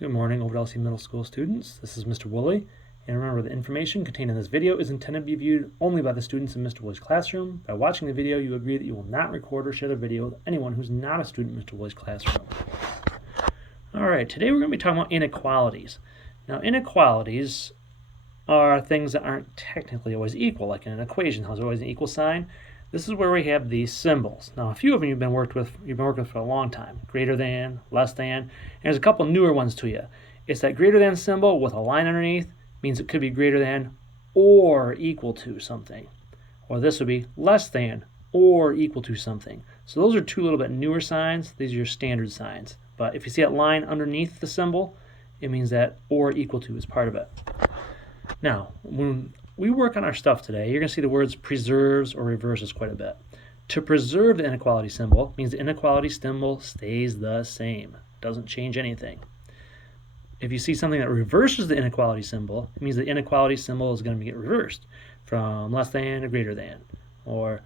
Good morning, Overell Middle School students. This is Mr. Woolley, and remember the information contained in this video is intended to be viewed only by the students in Mr. Woolley's classroom. By watching the video, you agree that you will not record or share the video with anyone who's not a student in Mr. Woolley's classroom. Alright, today we're going to be talking about inequalities. Now, inequalities are things that aren't technically always equal, like in an equation, how there's always an equal sign. This is where we have these symbols. Now, a few of them you've been working with for a long time. Greater than, less than, and there's a couple newer ones to you. It's that greater than symbol with a line underneath means it could be greater than or equal to something. Or this would be less than or equal to something. So those are two little bit newer signs. These are your standard signs. But if you see that line underneath the symbol, it means that or equal to is part of it. Now, when we work on our stuff today, you're going to see the words preserves or reverses quite a bit. To preserve the inequality symbol means the inequality symbol stays the same. It doesn't change anything. If you see something that reverses the inequality symbol, it means the inequality symbol is going to get reversed from less than to greater than, or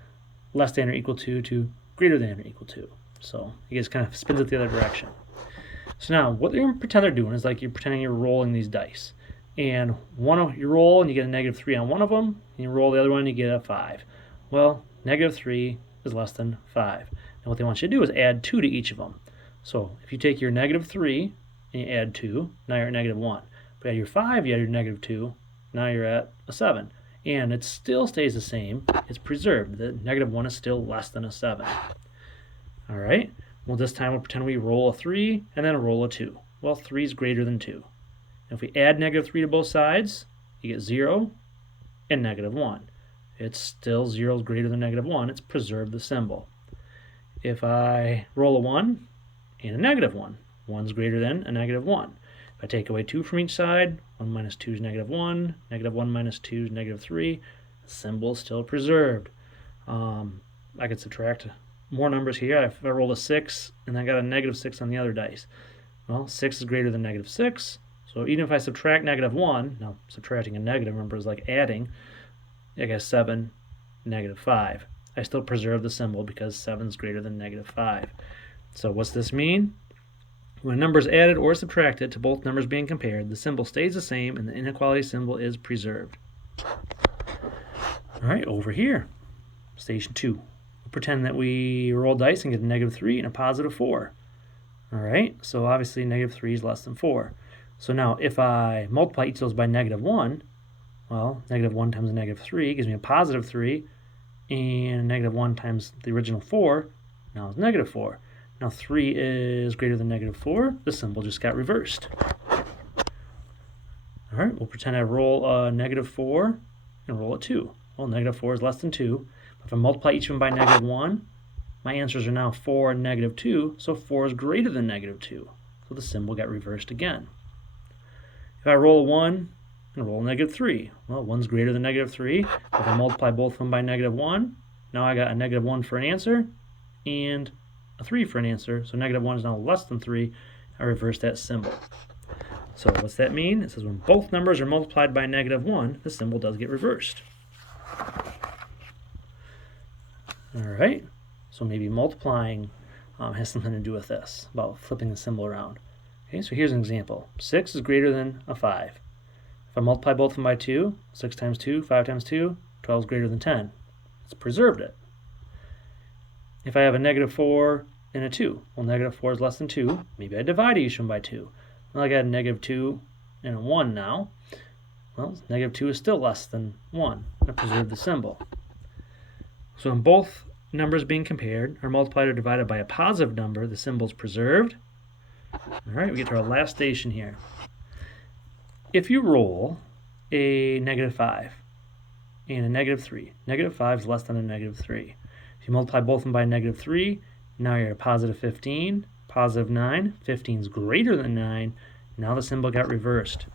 less than or equal to greater than or equal to. So it just kind of spins it the other direction. So now what they're going to pretend they're doing is like you're pretending you're rolling these dice. And you roll and you get a -3 on one of them, and you roll the other one and you get a 5. Well, -3 is less than 5. And what they want you to do is add 2 to each of them. So if you take your -3 and you add 2, now you're at -1. But add your 5, you add your -2, now you're at a 7. And it still stays the same. It's preserved. The -1 is still less than a 7. All right. Well, this time we'll pretend we roll a 3 and then roll a 2. Well, 3 is greater than 2. If we add -3 to both sides, you get 0 and -1. It's still 0 is greater than -1. It's preserved the symbol. If I roll a 1 and a -1, 1 is greater than a -1. If I take away 2 from each side, 1 minus 2 is -1, -1 minus 2 is -3. The symbol is still preserved. I could subtract more numbers here. If I rolled a 6 and I got a -6 on the other dice, well, 6 is greater than -6. So even if I subtract -1, now subtracting a negative, remember, is like adding, I get 7, -5. I still preserve the symbol because 7 is greater than -5. So what's this mean? When a number is added or subtracted to both numbers being compared, the symbol stays the same and the inequality symbol is preserved. All right, over here, station 2. We'll pretend that we roll dice and get a -3 and a +4. All right, so obviously -3 is less than 4. So now if I multiply each of those by -1, well, -1 times a -3 gives me a +3, and -1 times the original 4 now is -4. Now 3 is greater than -4. The symbol just got reversed. All right, we'll pretend I roll a -4 and roll a 2. Well, -4 is less than 2. But if I multiply each of them by -1, my answers are now 4 and -2, so 4 is greater than -2. So the symbol got reversed again. If I roll a 1 and roll a -3, well, 1's greater than -3. If I multiply both of them by -1, now I got a -1 for an answer and a 3 for an answer. So -1 is now less than 3. I reverse that symbol. So what's that mean? It says when both numbers are multiplied by -1, the symbol does get reversed. All right. So maybe multiplying has something to do with this, about flipping the symbol around. Okay, so here's an example. 6 is greater than a 5. If I multiply both of them by 2, 6 times 2, 5 times 2, 12 is greater than 10. It's preserved it. If I have a -4 and a 2, well, -4 is less than 2. Maybe I divide each one by 2. Well, I got a -2 and a 1 now. Well, -2 is still less than 1. I preserved the symbol. So when both numbers being compared are multiplied or divided by a positive number, the symbol is preserved. All right, we get to our last station here. If you roll a -5 and a -3, -5 is less than a -3. If you multiply both of them by -3, now you're at a +15, +9. 15 is greater than 9. Now the symbol got reversed.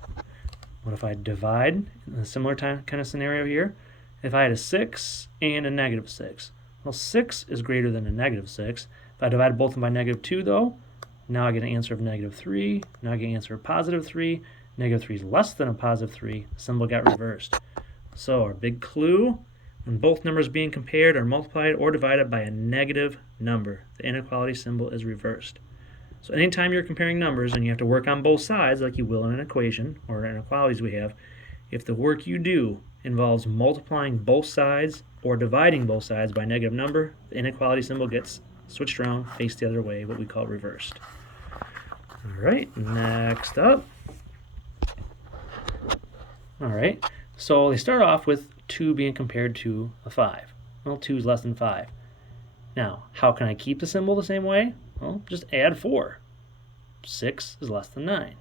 What if I divide in a similar kind of scenario here? If I had a 6 and a -6, well, 6 is greater than a -6. If I divide both of them by -2, though, now I get an answer of -3. Now I get an answer of +3. -3 is less than a +3. The symbol got reversed. So our big clue, when both numbers being compared are multiplied or divided by a negative number, the inequality symbol is reversed. So anytime you're comparing numbers and you have to work on both sides like you will in an equation or inequalities we have, if the work you do involves multiplying both sides or dividing both sides by a negative number, the inequality symbol gets switched around, faced the other way, what we call reversed. All right, next up. All right, so they start off with 2 being compared to a 5. Well, 2 is less than 5. Now, how can I keep the symbol the same way? Well, just add 4. 6 is less than 9.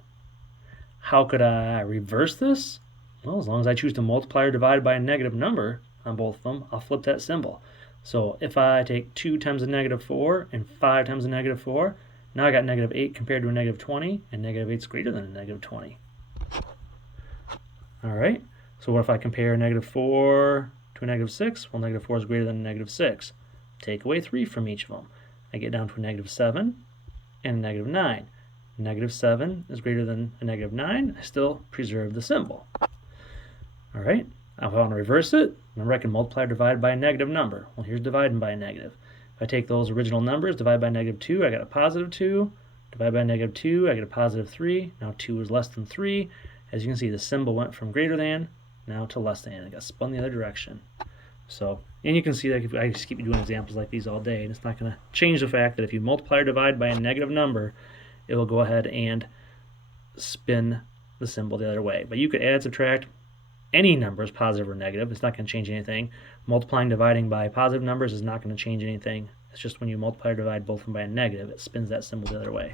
How could I reverse this? Well, as long as I choose to multiply or divide by a negative number on both of them, I'll flip that symbol. So if I take 2 times a negative 4 and 5 times a negative 4, now I got negative 8 compared to a negative 20, and negative 8 is greater than a negative 20. All right, so what if I compare a negative 4 to a negative 6? Well, negative 4 is greater than a negative 6. Take away 3 from each of them. I get down to a negative 7 and a negative 9. Negative 7 is greater than a negative 9. I still preserve the symbol. All right, if I want to reverse it, remember I can multiply or divide by a negative number. Well, here's dividing by a negative. If I take those original numbers, divide by negative 2, I got a positive 2. Divide by negative 2, I get a positive 3. Now 2 is less than 3. As you can see, the symbol went from greater than now to less than. It got spun the other direction. So, and you can see that if I just keep doing examples like these all day, and it's not going to change the fact that if you multiply or divide by a negative number, it will go ahead and spin the symbol the other way. But you could add, subtract any numbers, positive or negative. It's not going to change anything. Multiplying, dividing by positive numbers is not going to change anything. It's just when you multiply or divide both of them by a negative, it spins that symbol the other way.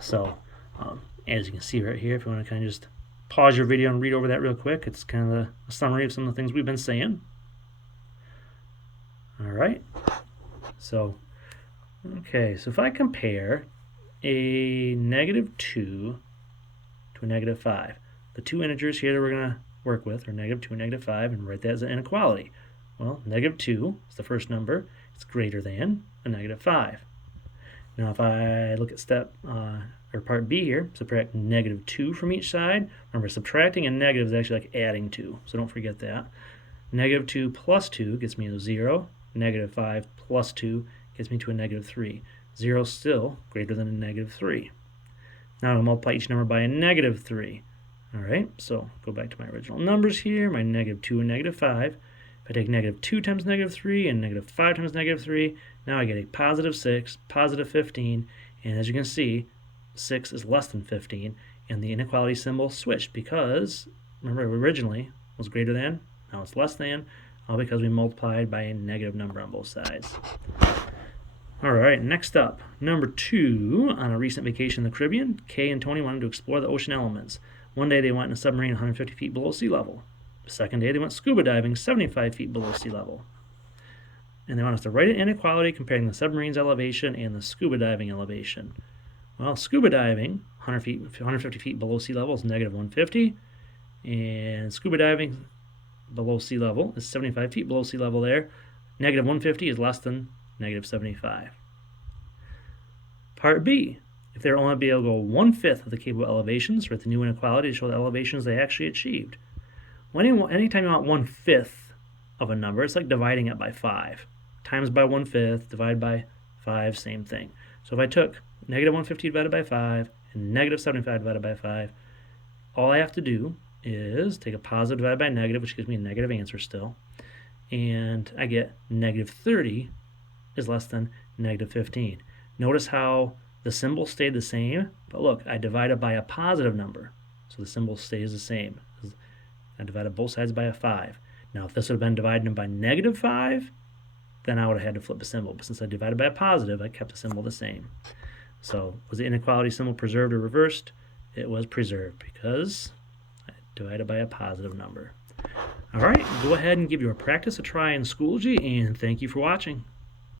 So, as you can see right here, if you want to kind of just pause your video and read over that real quick, it's kind of a summary of some of the things we've been saying. All right. So, okay, so if I compare a negative 2 to a negative 5, the two integers here that we're going to work with are negative 2 and negative 5, and write that as an inequality. Well, negative 2 is the first number. It's greater than a negative 5. Now, if I look at step or part B here, subtract negative 2 from each side. Remember, subtracting a negative is actually like adding 2, so don't forget that. Negative 2 plus 2 gets me a 0. Negative 5 plus 2 gets me to a negative 3. 0 is still greater than a negative 3. Now I'll multiply each number by a negative 3. All right, so go back to my original numbers here, my negative 2 and negative 5. If I take negative 2 times negative 3 and negative 5 times negative 3, now I get a positive 6, positive 15, and as you can see, 6 is less than 15, and the inequality symbol switched because, remember, originally was greater than, now it's less than, all because we multiplied by a negative number on both sides. All right, next up, number 2, on a recent vacation in the Caribbean, Kay and Tony wanted to explore the ocean elements. One day they went in a submarine 150 feet below sea level. The second day they went scuba diving 75 feet below sea level. And they want us to write an inequality comparing the submarine's elevation and the scuba diving elevation. Well, scuba diving, 150 feet below sea level is negative 150, and scuba diving below sea level is 75 feet below sea level there. Negative 150 is less than negative 75. Part B, if they're only be able to go 1/5 of the capable elevations, write the new inequality to show the elevations they actually achieved. Anytime you want 1/5 of a number, it's like dividing it by 5. Times by 1/5, divide by 5, same thing. So if I took negative 150 divided by 5 and negative 75 divided by 5, all I have to do is take a positive divided by a negative, which gives me a negative answer still, and I get negative 30 is less than negative 15. Notice how the symbol stayed the same, but look, I divided by a positive number, so the symbol stays the same. I divided both sides by a 5. Now, if this would have been divided by negative 5, then I would have had to flip the symbol. But since I divided by a positive, I kept the symbol the same. So, was the inequality symbol preserved or reversed? It was preserved because I divided by a positive number. All right, go ahead and give your practice a try in Schoology, and thank you for watching.